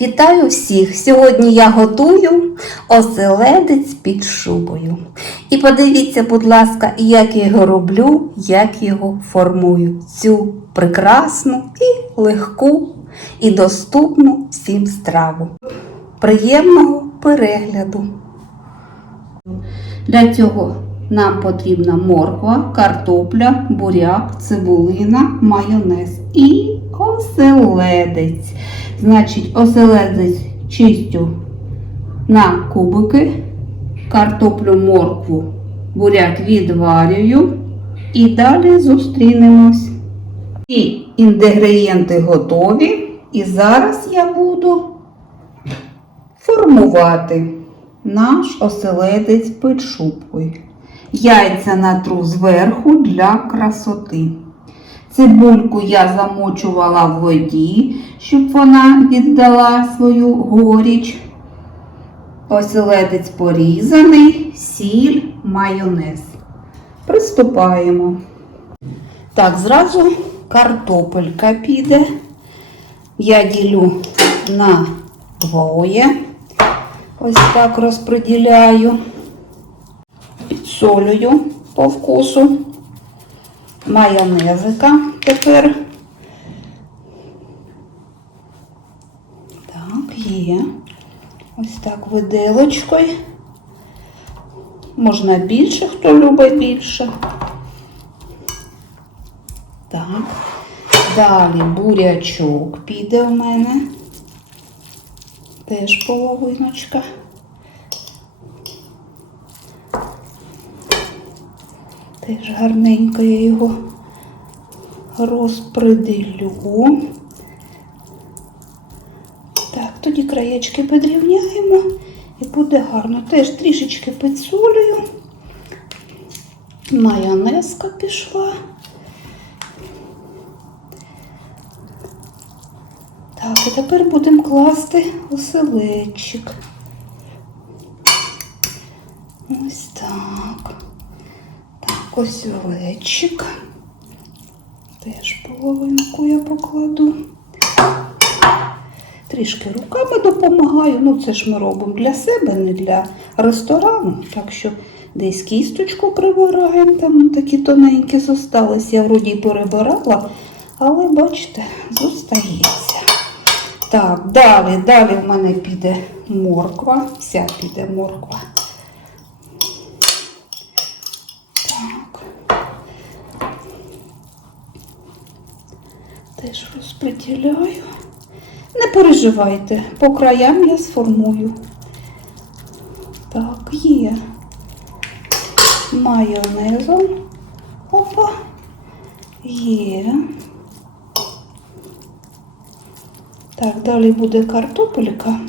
Вітаю всіх! Сьогодні я готую оселедець під шубою. І подивіться, будь ласка, як я його роблю, як його формую. Цю прекрасну і легку, і доступну всім страву. Приємного перегляду! Для цього нам потрібна морква, картопля, буряк, цибулина, майонез і оселедець. Значить, оселедець чистю на кубики, картоплю, моркву, буряк відварюю і далі зустрінемось. І інгредієнти готові. І зараз я буду формувати наш оселедець під шубкою. Яйця натру зверху для красоти. Цибульку я замочувала в воді, щоб вона віддала свою горіч. Оселедець порізаний, сіль, майонез. Приступаємо. Так, зразу картопелька піде. Я ділю на двоє. Ось так розподіляю. Підсолюю по вкусу. Майонезика тепер. Так, є. Ось так виделочкою. Можна більше, хто любить більше. Так. Далі бурячок піде в мене. Теж половиночка. Теж гарненько я його розпределю. Так, тоді краєчки підрівняємо і буде гарно. Теж трішечки підсолюю. Майонезка пішла. Так, і тепер будемо класти оселедчик. Ось так. Так, ось оселедчик. Теж половинку я покладу. Трішки руками допомагаю. Ну, це ж ми робимо для себе, не для ресторану. Так що десь кісточку прибираємо, там такі тоненькі зосталися. Я вроді й перебирала, але бачите, зостається. Так, далі, далі в мене піде морква. Вся піде морква. Теж розподіляю. Не переживайте, по краям я сформую. Так, є. Майонезом. Опа. Є. Так, далі буде картопелька.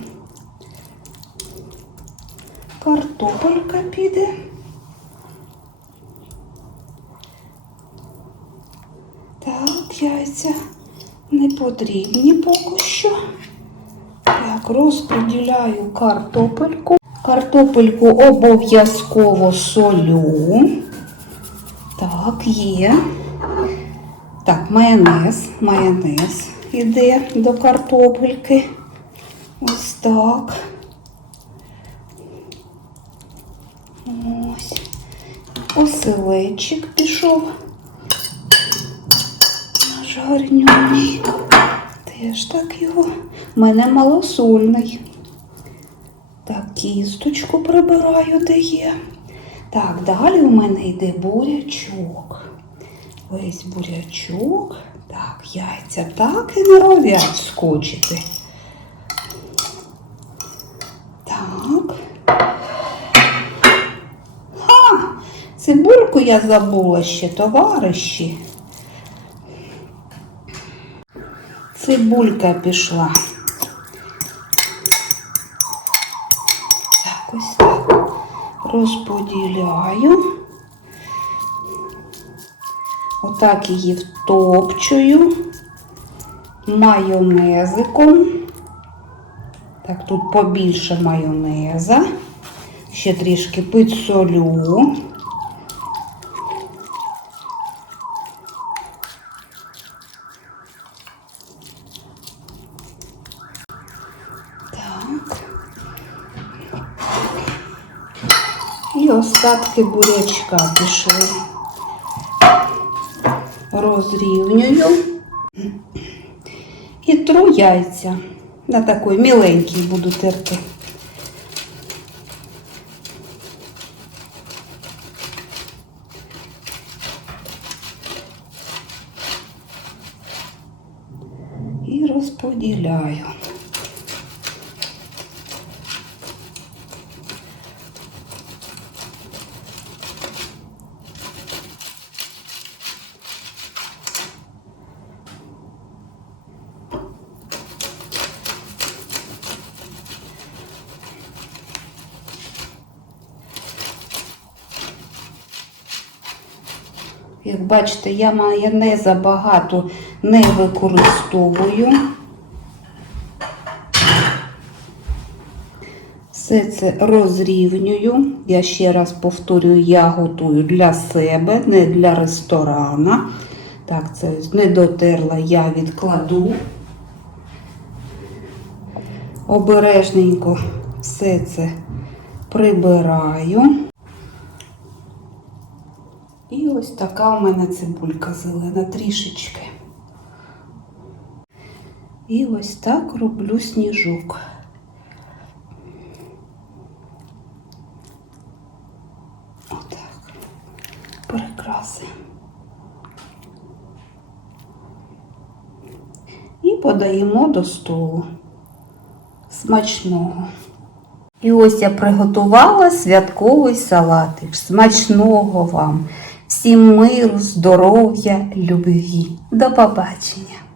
Картопелька піде. Так, яйця не потрібні поки що. Так, розподіляю картопельку. Картопельку обов'язково солю. Так, є. Так, майонез, майонез іде до картопельки. Ось так. Ось. Оселедчик пішов. Гарнюний. Теж так його. У мене малосольний. Так, кісточку прибираю, де є. Так, далі у мене йде бурячок. Весь бурячок. Так, яйця так і не ровять скочити. Так. Ха! Цибульку я забула ще, товариші. Цибулька пішла. Так, ось так. Розподіляю. Отак її втопчую майонезиком. Так, тут побільше майонеза. Ще трішки підсолю. Так. І остатки бурячка пішли. Розрівнюю. І тру яйця. На такий міленький буду терти. І розподіляю. Як бачите, я майонеза багато не використовую. Все це розрівнюю. Я ще раз повторюю, я готую для себе, не для ресторана. Так, це не дотерла, я відкладу. Обережненько все це прибираю. І ось така у мене цибулька зелена трішечки. І ось так роблю сніжок. Отак. Прикраси. І подаємо до столу. Смачного. І ось я приготувала святковий салатик. Смачного вам! Всім миру, здоров'я, любві. До побачення!